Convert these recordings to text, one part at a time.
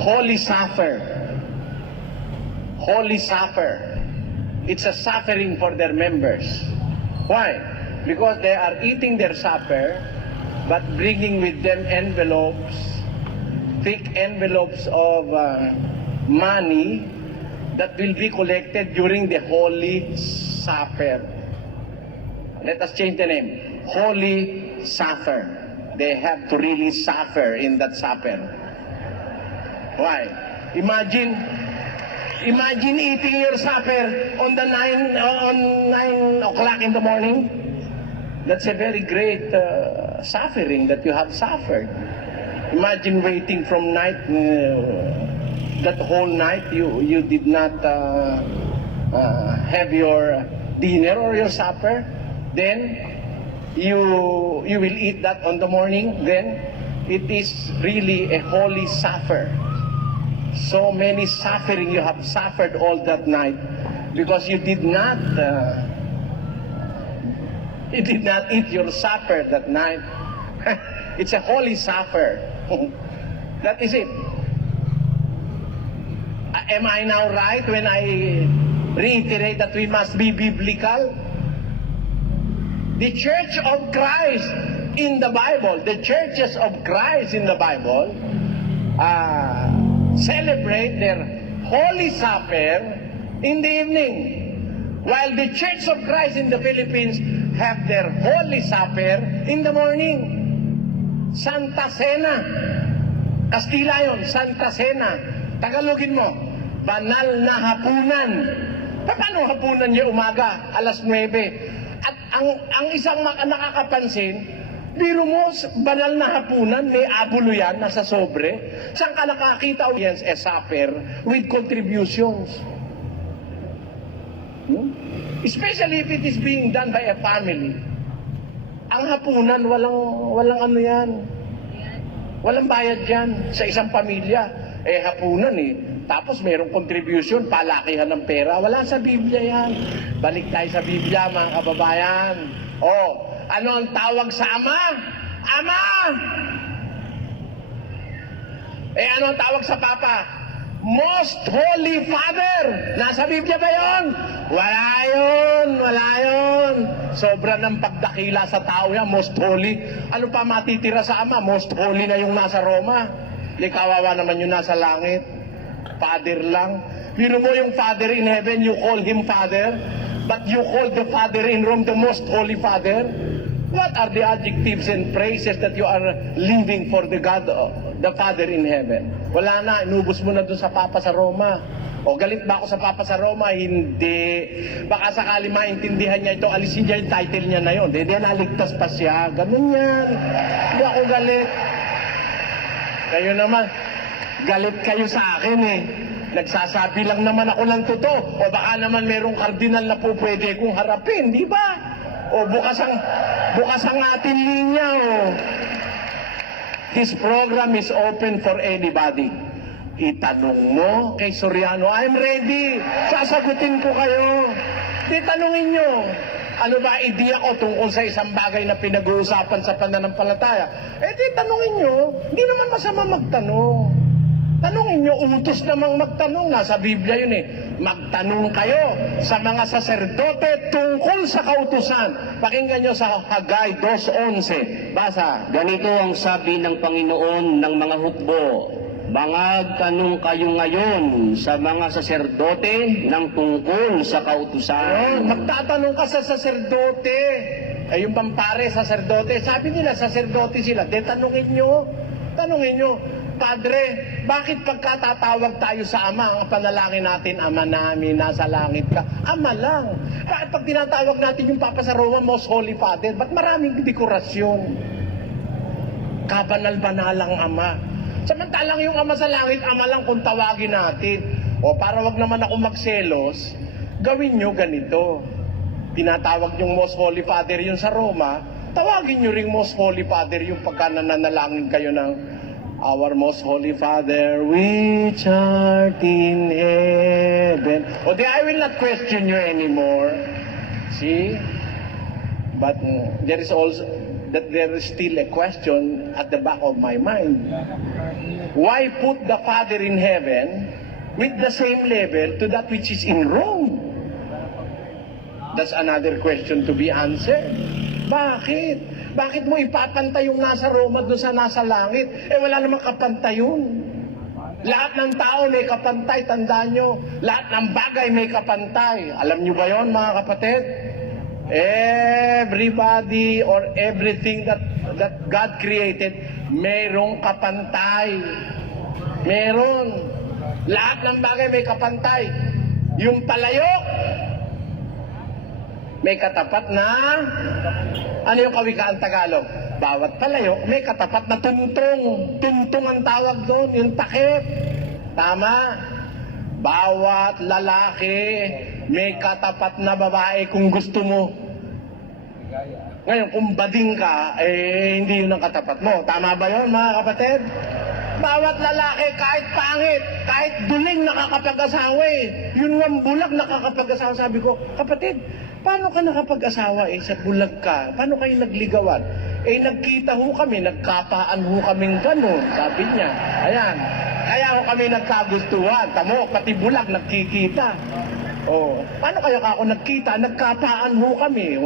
Holy Supper. Holy Supper. It's a suffering for their members. Why? Because they are eating their supper, but bringing with them envelopes, thick envelopes of money that will be collected during the Holy Supper. Let us change the name. Holy Supper. They have to really suffer in that supper. Why? Imagine eating your supper on 9 o'clock in the morning. That's a very great suffering that you have suffered. Imagine waiting from night, that whole night you did not have your dinner or your supper. Then you will eat that on the morning. Then it is really a holy supper. So many suffering you have suffered all that night because you did not eat your supper that night. It's a holy supper. That is it. Am I now right when I reiterate that we must be biblical? The Church of Christ in the Bible, the churches of Christ in the Bible, celebrate their Holy Supper in the evening, while the Church of Christ in the Philippines have their Holy Supper in the morning. Santa Cena. Kastila yun, Santa Cena. Tagalogin mo, banal na hapunan. Paano hapunan niya umaga? Alas 9. At ang isang nakakapansin, biro mo, banal na hapunan, may abulo yan, nasa sobre. Saan ka nakakita audience a supper with contributions? Especially if it is being done by a family. Ang hapunan, walang ano yan. Walang bayad yan sa isang pamilya. Hapunan Tapos mayroong contribution, palakihan ng pera. Wala sa Biblia yan. Balik tayo sa Biblia, mga kababayan. Ano ang tawag sa ama? Ama! Ano ang tawag sa papa? Most Holy Father. Nasa Biblia ba yun? Wala yun. Sobra ng pagdakila sa tao yan, most holy. Ano pa matitira sa ama? Most holy na yung nasa Roma. Di kawawa naman yung nasa langit. Father lang. Biro mo yung Father in heaven, you call him Father, but you call the Father in Rome the Most Holy Father. What are the adjectives and praises that you are leaving for the God, the Father in heaven? Wala na, inubos mo na doon sa Papa sa Roma. Galit ba ako sa Papa sa Roma? Hindi. Baka sakali maintindihan niya ito, alisin niya yung title niya na yun. Hindi, naligtas pa siya. Ganun yan. Hindi ako galit. Kayo naman, galit kayo sa akin Nagsasabi lang naman ako ng totoo. O baka naman merong kardinal na po pwede kong harapin, di ba? Bukas ang ating linya. His program is open for anybody. Itanong mo kay Soriano, I'm ready. Sasagutin ko kayo. Itanungin nyo. Ano ba ideya ko tungkol sa isang bagay na pinag-uusapan sa pananampalataya? Di tanungin nyo. Hindi naman masama magtanong. Tanungin nyo, utos namang magtanong. Nasa Biblia yun Magtanong kayo sa mga saserdote tungkol sa kautusan. Pakinggan nyo sa Hagay 2:11. Basa. Ganito ang sabi ng Panginoon ng mga hukbo. Magtanong kayo ngayon sa mga saserdote ng tungkol sa kautusan. Magtatanong ka sa saserdote. Yung pampare, saserdote. Sabi nila, saserdote sila. Tanungin nyo. Padre, bakit pagkatatawag tayo sa Ama, ang panalangin natin, Ama namin, nasa langit ka, Ama lang. Bakit pag tinatawag natin yung Papa sa Roma, Most Holy Father, ba't maraming dekorasyon? Kabanal-banalang Ama. Samantalang yung Ama sa langit, Ama lang kung tawagin natin. Para wag naman ako magselos, gawin nyo ganito. Tinatawag yung Most Holy Father yun sa Roma, tawagin nyo ring Most Holy Father yung pagka nananalangin kayo ng Our Most Holy Father, which art in heaven. I will not question you anymore. See? But there is still a question at the back of my mind. Why put the Father in heaven with the same level to that which is in Rome? That's another question to be answered. Bakit? Bakit mo ipapantay yung nasa Roma doon sa nasa langit? Wala namang kapantay yun. Lahat ng tao may kapantay, tandaan nyo. Lahat ng bagay may kapantay. Alam nyo ba yon, mga kapatid? Everybody or everything that God created, mayroong kapantay. Meron. Lahat ng bagay may kapantay. Yung palayok, may katapat na, ano yung kawikaan Tagalog? Bawat palayok, may katapat na tuntong. Tuntong ang tawag doon, yung takip. Tama? Bawat lalaki, may katapat na babae kung gusto mo. Ngayon, kung bading ka, hindi yun ang katapat mo. Tama ba yun, mga kapatid? Bawat lalaki, kahit pangit, kahit duling nakakapag-asawa Yun nga bulag nakakapag-asawa. Sabi ko, kapatid, paano ka nakapag-asawa sa bulag ka? Paano kayo nagligawan? Nagkita ho kami, nagkapaan ho kaming ganun, sabi niya. Ayan, kaya ho kami nagkagustuhan. Tamo, pati bulag nagkikita. Paano kaya ako nagkita? Nagkapaan ho kami.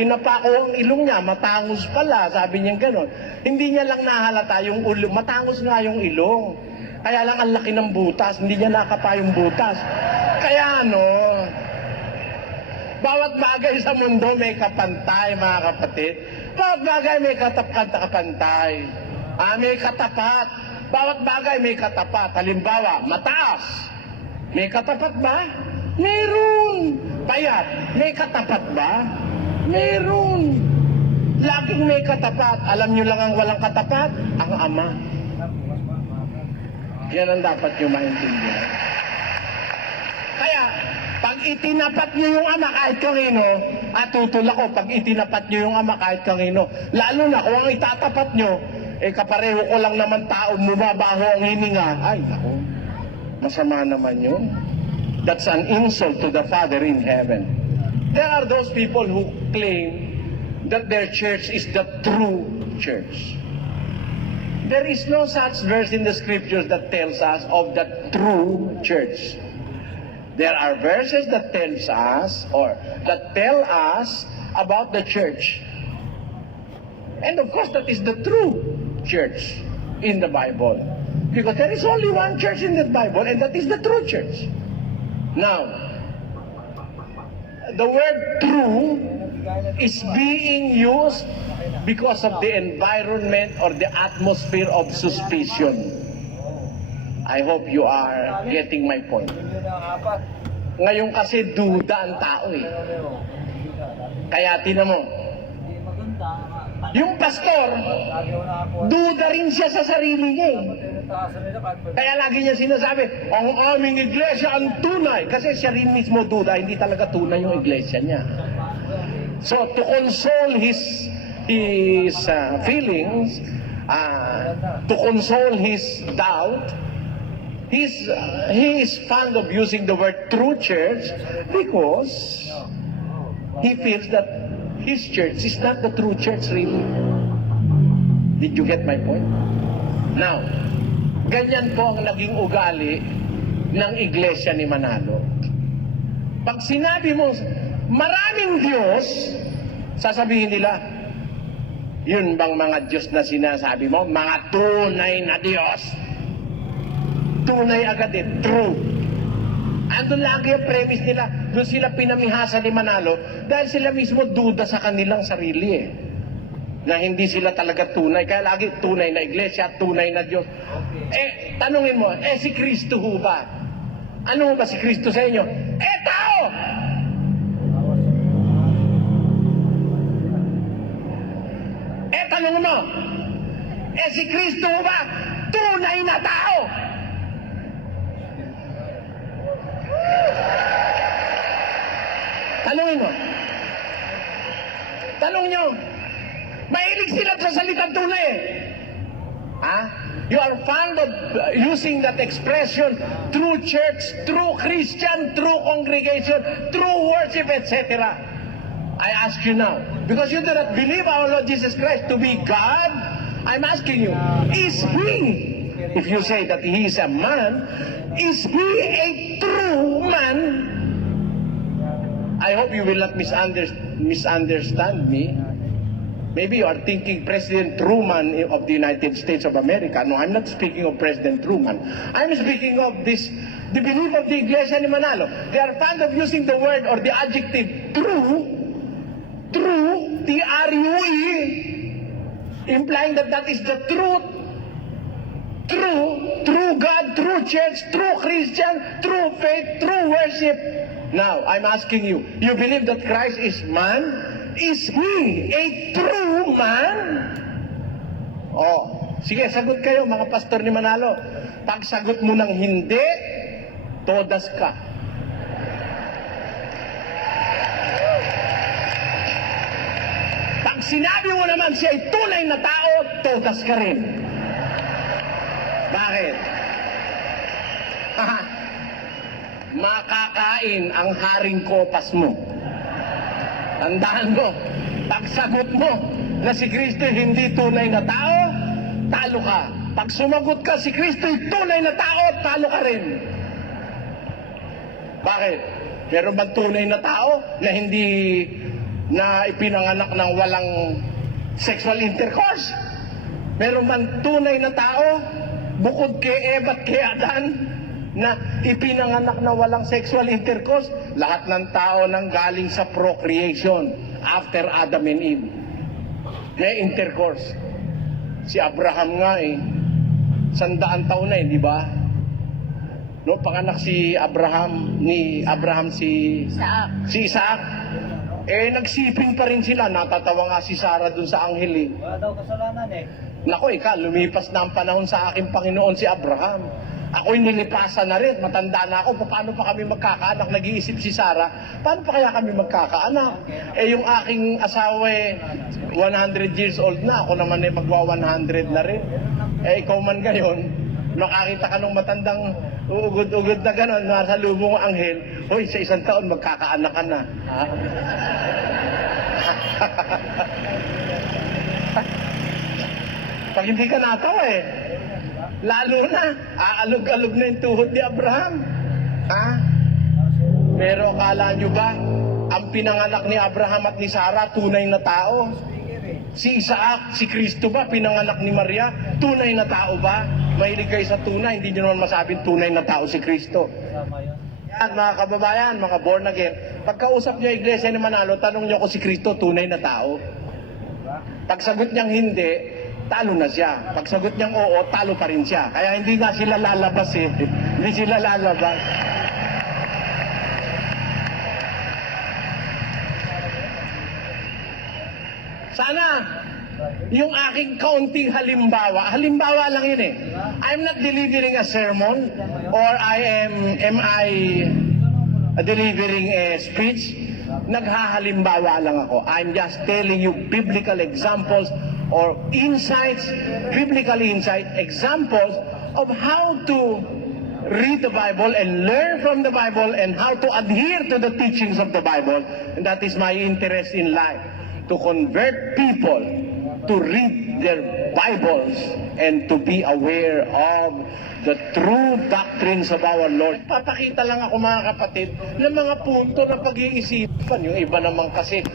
Kinapa ko ang ilong niya, matangos pala, sabi niya ganun. Hindi niya lang nahalata yung ulo, matangos nga yung ilong. Kaya lang ang laki ng butas, hindi niya nakapa yung butas. Kaya bawat bagay sa mundo may kapantay, mga kapatid. Bawat bagay may kapantay. May katapat. Bawat bagay may katapat. Halimbawa, mataas. May katapat ba? Meron. Payat. May katapat ba? Meron. Laging may katapat. Alam nyo lang ang walang katapat? Ang Ama. Yan ang dapat nyo maintindihan. Kaya, pag itinapat nyo yung Ama kahit kanino, tutol ako, pag itinapat nyo yung Ama kahit kanino, lalo na kung ang itatapat nyo, kapareho ko lang naman tao, bumabaho ang hininga. Ay, naku, masama naman yun. That's an insult to the Father in heaven. There are those people who claim that their church is the true church. There is no such verse in the scriptures that tells us of the true church. There are verses that tells us or that tell us about the church. And of course, that is the true church in the Bible. Because there is only one church in the Bible, and that is the true church. Now, the word true is being used because of the environment or the atmosphere of suspicion. I hope you are getting my point. Ngayon kasi duda ang tao Kaya tinan mo, yung pastor, duda rin siya sa sarili niya Kaya lagi niya sinasabi, ang aming iglesia ang tunay. Kasi siya rin mismo duda, hindi talaga tunay yung iglesia niya. So to console his feelings, to console his doubt, he is fond of using the word true church because he feels that his church is not the true church really. Did you get my point? Now, ganyan po ang naging ugali ng iglesia ni Manalo. Pag sinabi mo, maraming Diyos, sasabihin nila, yun bang mga Diyos na sinasabi mo? Mga tunay na Diyos. Tunay agad true. Andun lagi ang premise nila. Doon sila pinamihasa ni Manalo dahil sila mismo duda sa kanilang sarili na hindi sila talaga tunay. Kaya lagi tunay na iglesia, tunay na Diyos. Tanungin mo, si Kristo ho ba? Ano ba si Kristo sa inyo? Tao! Tanungin mo, si Kristo ho ba? Tunay na tao! Tanungin mo. Tanong nyo. Mahilig sila sa salitang tunay You are fond of using that expression, true church, true Christian, true congregation, true worship, etc. I ask you now, because you do not believe our Lord Jesus Christ to be God, I'm asking you, is He if you say that he is a man, is he a true man? I hope you will not misunderstand me. Maybe you are thinking President Truman of the United States of America. No, I'm not speaking of President Truman. I'm speaking of the belief of the Iglesia ni Manalo. They are fond of using the word or the adjective true, T-R-U-E, implying that that is the truth. True God, true church, true Christian, true faith, true worship. Now, I'm asking you, you believe that Christ is man? Is he a true man? Oh, sige, sagot kayo mga pastor ni Manalo. Pag sagot mo ng hindi, todas ka. Pag sinabi mo naman siya ay tunay na tao, todas ka rin. Bakit? Makakain ang haring kopas mo. Tandaan mo, pag sagot mo na si Kristo hindi tunay na tao, talo ka. Pag sumagot ka si Kristo tunay na tao, talo ka rin. Bakit? Meron bang tunay na tao na hindi na ipinanganak ng walang sexual intercourse? Meron bang tunay na tao bukod kay Eva at kay Adan na ipinanganak na walang sexual intercourse? Lahat ng tao nang galing sa procreation after Adam and Eve. May intercourse. Si Abraham nga 100 taon na di ba? No, panganak si Abraham, si Isaac. Nagsiping pa rin sila. Natatawa nga si Sarah dun sa anghel Wala daw kasalanan Nako, lumipas na ang panahon sa aking Panginoon si Abraham. Ako'y nilipasan na rin, matanda na ako, paano pa kami magkakaanak? Nag-iisip si Sarah, paano pa kaya kami magkakaanak? Yung aking asawa 100 years old na, ako naman magwa 100 na rin. Ikaw man gayon, makakita ka ng matandang uugod-ugod na gano'n, nasa lubong ang anghel, hoy, sa 1 taon magkakaanak ka na. Ha? Pag hindi ka natawa lalo na, aalog-alog na yung tuhod ni Abraham. Ha? Pero akala nyo ba, ang pinanganak ni Abraham at ni Sarah, tunay na tao? Si Isaac, si Kristo ba, pinanganak ni Maria, tunay na tao ba? Mahilig kayo sa tunay, hindi nyo naman masabing tunay na tao si Kristo. At mga kababayan, mga born again, pagkausap nyo Iglesia ni Manalo, tanong nyo kung si Kristo tunay na tao. Pag sagot niyang hindi, talo na siya. Pag sagot niyang oo, talo pa rin siya. Kaya hindi na sila lalabas Hindi sila lalabas. Sana, yung aking kaunting halimbawa lang yun I'm not delivering a sermon or am I delivering a speech. Naghahalimbawa lang ako. I'm just telling you biblical examples or insights, biblical insight, examples of how to read the Bible and learn from the Bible and how to adhere to the teachings of the Bible. And that is my interest in life, to convert people to read their Bibles and to be aware of the true doctrines of our Lord. Papakita lang ako mga kapatid ng mga punto na pag-iisipan. Yung iba naman kasi